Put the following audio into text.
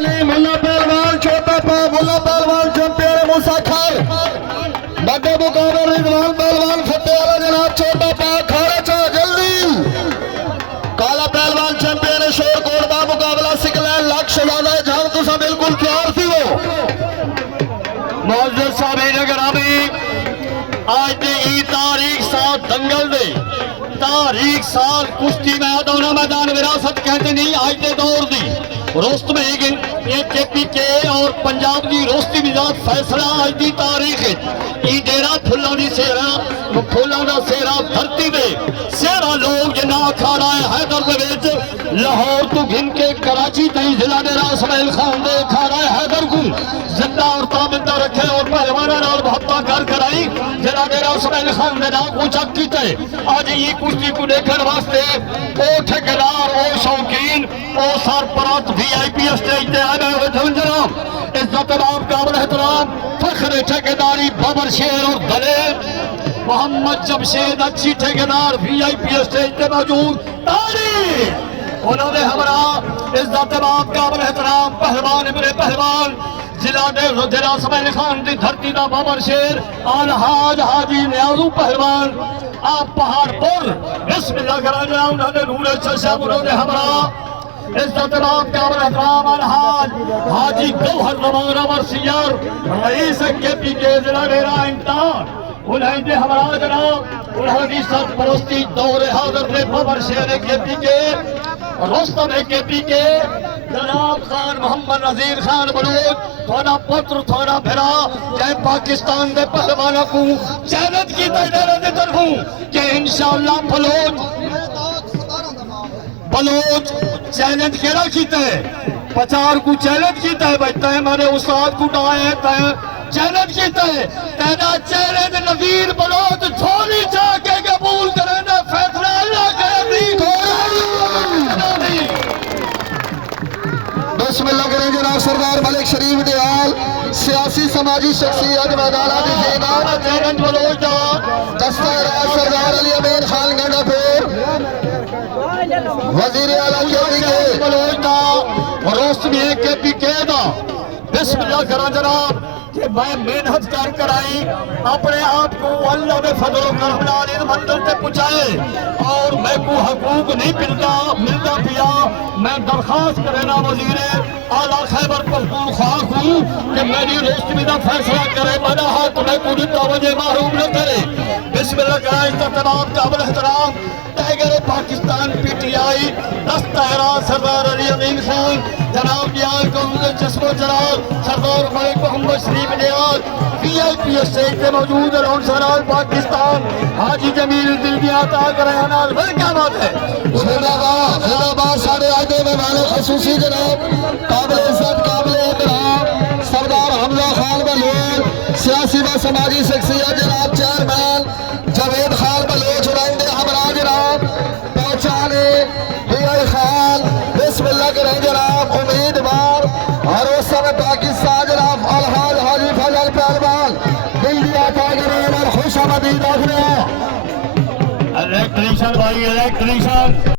ملا پہلوان چھوٹا پا ملا پہلوان چیمپئن موسیٰ کھار بڑے مقابل رضوان پہلوان فتح والا جناب چھوٹا پا کھارا چاہ جلدی کالا پہلوان چیمپئن شور کوڑ با مقابلہ سکلین لاکھ شہزادہ جہاں تو سا بالکل تیار تھی وہ معزز صاحبین گرامی آج دے ای تاریخ ساتھ دنگل دے تاریخ سال کشتی میدان میدان وراثت کہتے نہیں آج دے دور دی روست میں ایک پی کے اور پنجاب دی روستی مزاد فیصلہ آج دی تاریخ ہے ای ڈیرہ پھلاں دی سیرہ پھلاں دا سیرہ دھرتی دے سیرہ لوگ جنا کھاڑا ہے حیدر دے ویچ لاہور تو گھن کے کراچی تھی ضلع ڈیرہ اسماعیل خان دے کھاڑا ہے حیدر کو زندہ اور تابندہ رکھے اور پہلوانا نال بہتا کر کرائی ضلع ڈیرہ اسماعیل خان دے نام کو چک کیتے آج یہ کشتی کو دیکھن واسطے او ٹھیکیدار او شوقین او سرپرست وی آئی پی اسٹیج دے آئے ہوئے تھے جناب عزت باب قابل احترام فخر ٹھیکیداری بابر شیر اور دلیل محمد جمشید اچھی ٹھیکیدار وی آئی پی اسٹیج دے موجود تاریخ انہوں نے ہمارا عزت باب قابل احترام پہلوان ابن پہلوان ضلع اسماعیل خان دی دھرتی دا بابر شیر الحاج حاجی نیازو پہلوان آپ پہاڑ پر بسم اللہ کرانا انہوں نے نور چشم انہوں نے ہمارا عزت باب قابل احترام الحاج حاجی گوہر زمان امر سیار رئیس کے پی کے ضلع ڈیرہ امتحان انہیں دے ہمارا جناب انہوں نے سر پرستی دور حاضر نے بابر شیر کے پی کے رستم کے پی کے جناب خان محمد نذیر خان بلوچ تھوڑا پتر تھوڑا بھرا جائے پاکستان دے پہلوانا کو چیلنج کی تیدیرہ دے طرفوں کہ انشاءاللہ بلوچ چیلنج کیڑا کیتا ہے پچار کو چیلنج کیتا ہے بھائی تائیں ہمارے استاد کو ڈائے تائیں چیلنج کیتا ہے تینا چیلنج نذیر بلوچ چھوڑی چاہ کے قبول کریں دے فیصلہ اللہ کریں دی بسم اللہ کریں جناب سردار ملک شریف دیال سیاسی سماجی شخصیت میدانہ دی زیدان چیلنج بلوچ دا دستہ راز سردار علی امین خان گنڈا پھر وزیر اعلیٰ کے پی کے بلوچ دا روسمی کے پی کے دا بسم اللہ کریں جناب کہ میں محنت کر آئی اپنے آپ کو اللہ نے فضل و کرم نال اس منزل تے پہنچائے اور میں کو حقوق نہیں ملتا پیا میں درخواست کرنا وزیر اعلیٰ خیبر پختونخوا ہوں کہ میری روشنی کا فیصلہ کرے میرا ہاتھ میں کو توجہ محروم نہ کرے بسم اللہ کا عزت باب قابل احترام tiger Pakistan P T I دستہرہ سردار علی امین خان جناب نیال کانگریس جسم و جلال سردار ملک محمد شریف نیال وی آئی پی اسٹیج سے موجود رون سرال پاکستان حاجی جمیل دل بھی آتا کرایانا پھر کیا بات ہے زندہ باد ساڑھے آئے میں مانے خصوصی جناب قابل عزت قابل احترام سردار حمزہ خان بلوچ سیاسی و سماجی شخصیت جناب چیئرمین جاوید خان بلوچ رائندے ہمراہ جناب پہنچانے وی آئی خان بسم اللہ کریں جناب امیدوار اور اس سمیں پاکستان جناب الحاج حاجی فضل پہلوان دل دیا ٹائیگر اور خوش آمدید آخر الیکٹریشن بھائی الیکٹریشن